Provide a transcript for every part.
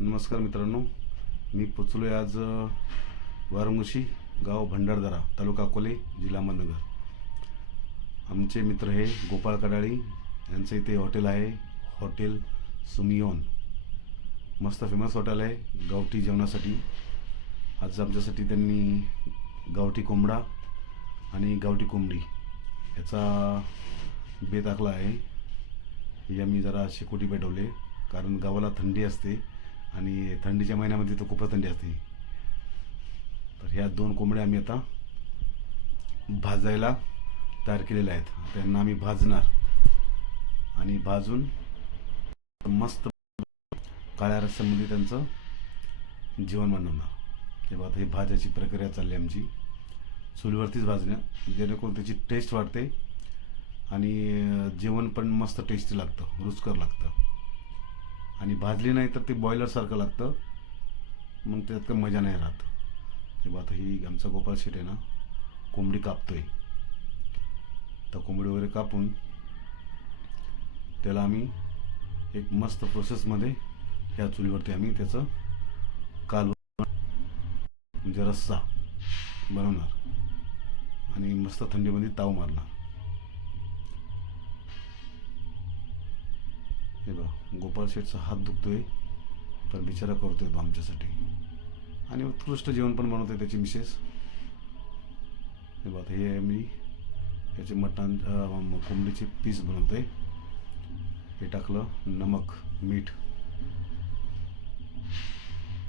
नमस्कार मित्रांनो, मी पोचलो आहे आज वारमुशी, गाव भंडारदरा, तालुका अकोले, जिल्हा अहमदनगर. आमचे मित्र हे गोपाळ कडाळी यांचं इथे हॉटेल आहे, हॉटेल सुमियोन. मस्त फेमस हॉटेल आहे गावठी जेवणासाठी. आज आमच्यासाठी त्यांनी गावठी कोंबडा आणि गावठी कोंबडी याचा बेत आखला आहे. हे आम्ही जरा शेकोटी पेटवले, कारण गावाला थंडी असते आणि थंडीच्या महिन्यामध्ये तर खूपच थंडी असते. तर ह्या 2 कोंबड्या आम्ही आता भाजायला तयार केलेल्या आहेत. त्यांना आम्ही भाजणार आणि भाजून मस्त काळ्या रस्स्यामध्ये त्यांचं जेवण बनवणार. तेव्हा आता ही भाजायची प्रक्रिया चालली आमची. चुलीवरतीच भाजणं, जेणेकरून त्याची टेस्ट वाढते आणि जेवण पण मस्त टेस्टी लागतं, रुचकर लागतं. आणि भाजली नाही तर ते बॉयलरसारखं लागतं, मग त्यात काही मजा नाही राहत. तेव्हा आता ही आमचा गोपाळ शेट आहे ना, कोंबडी कापतोय. तर कोंबडी वगैरे कापून त्याला आम्ही एक मस्त प्रोसेसमध्ये ह्या चुलीवरती आम्ही त्याचं म्हणजे रस्सा बनवणार आणि मस्त थंडीमध्ये ताव मारणार. हे बघा, गोपाळ शेठचा हात दुखतोय, पण बिचारा करतोय तो आमच्यासाठी. आणि उत्कृष्ट जेवण पण बनवतोय त्याची मिसेस. हे बघा, हे मी याचे मटण कोंबडीचे पीस बनवतोय. हे टाकलं नमक, मीठ,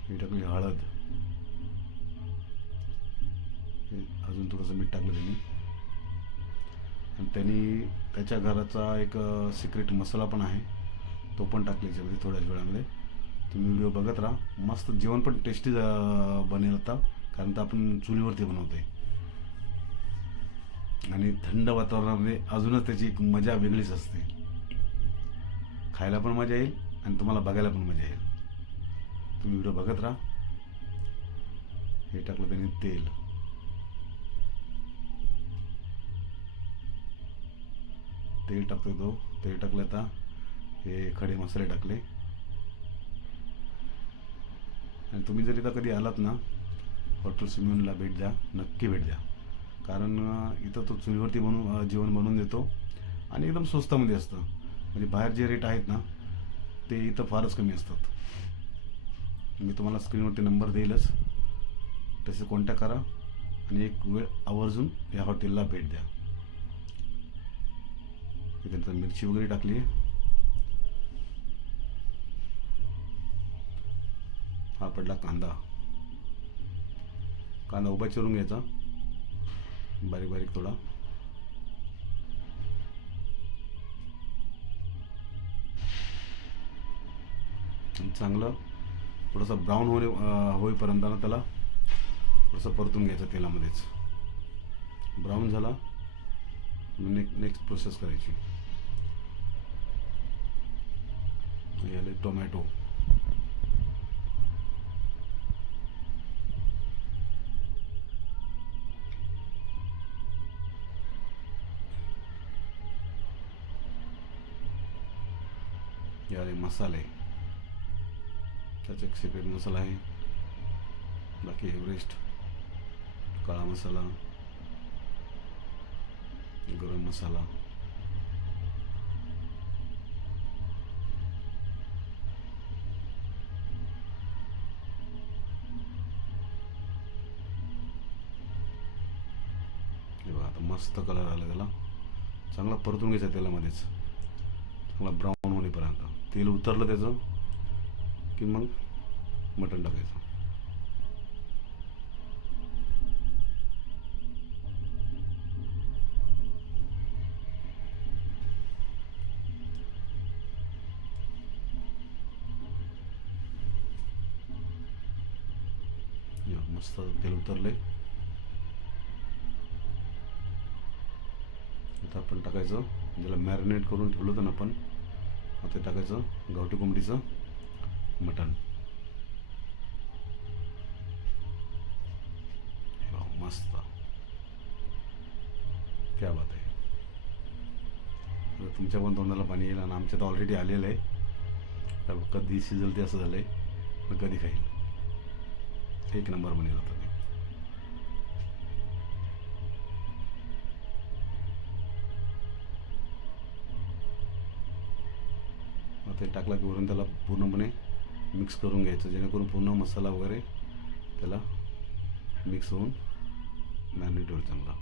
हे टाकली हळद, हे अजून थोडंसं मीठ टाकलं त्यांनी. आणि त्यांनी त्याच्या घराचा एक सिक्रेट मसाला पण आहे, तो पण टाकले याच्यामध्ये थोड्याच वेळामध्ये. तुम्ही व्हिडिओ बघत राहा. मस्त जेवण पण टेस्टी बनेल आता, कारण तर आपण चुलीवरती बनवतोय आणि थंड वातावरणामध्ये अजूनच त्याची एक मजा वेगळीच असते. खायला पण मजा येईल आणि तुम्हाला बघायला पण मजा येईल. तुम्ही व्हिडिओ बघत राहा. हे टाकलं त्यांनी तेल, टाकतोय तो. तेल टाकलं, आता हे खडे मसाले टाकले. आणि तुम्ही जर इथं कधी आलात ना, हॉटेल सुमियोनला भेट द्या, नक्की भेट द्या. कारण इथं तो चुलीवरती जेवण बनवून देतो आणि एकदम स्वस्तामध्ये असतं. म्हणजे बाहेर जे रेट आहेत ना, ते इथं फारच कमी असतात. मी तुम्हाला स्क्रीनवरती नंबर देईलच, तसे कॉन्टॅक्ट करा आणि एक वेळ आवर्जून या हॉटेलला भेट द्या. त्यानंतर मिरची वगैरे टाकली. हा पडला कांदा. कांदा उभा चिरून घ्यायचा, बारीक बारीक थोडा. चांगलं थोडंसं ब्राऊन होईपर्यंत ना त्याला थोडंसं परतून घ्यायचं तेलामध्येच. ब्राऊन झाला, नेक्स्ट प्रोसेस करायची. याले टोमॅटो, याले मसाले. त्याचा एक सेपरेट मसाला आहे, बाकी एव्हरेस्ट, काळा मसाला, गरम मसाला. आता मस्त कलर आला त्याला. चांगला परतून घ्यायचा तेलामध्येच, चांगला ब्राऊन होईपर्यंत. तेल उतरलं त्याचं की मग मटण टाकायचं. मस्त तेल उतरले. आता आपण टाकायचं ज्याला मॅरिनेट करून ठेवलं होतं ना आपण, आता टाकायचं गावठी कोंबडीचं मटण. मस्त, क्या बात आहे. तुमच्या पण तोंडाला पाणी येईल आणि आमच्यात ऑलरेडी आलेलं आहे. कधी शिजल ते असं झालं आहे. तर कधी खाईल. एक नंबर बनेल आता ते. ते टाकला की वरून त्याला पूर्णपणे मिक्स करून घ्यायचं, जेणेकरून पूर्ण मसाला वगैरे त्याला मिक्स होऊन मॅरिनेट होईल चांगला.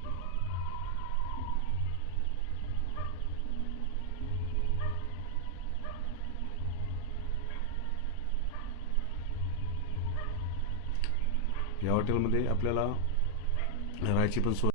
या हॉटेलमध्ये आपल्याला राहायची पण सोय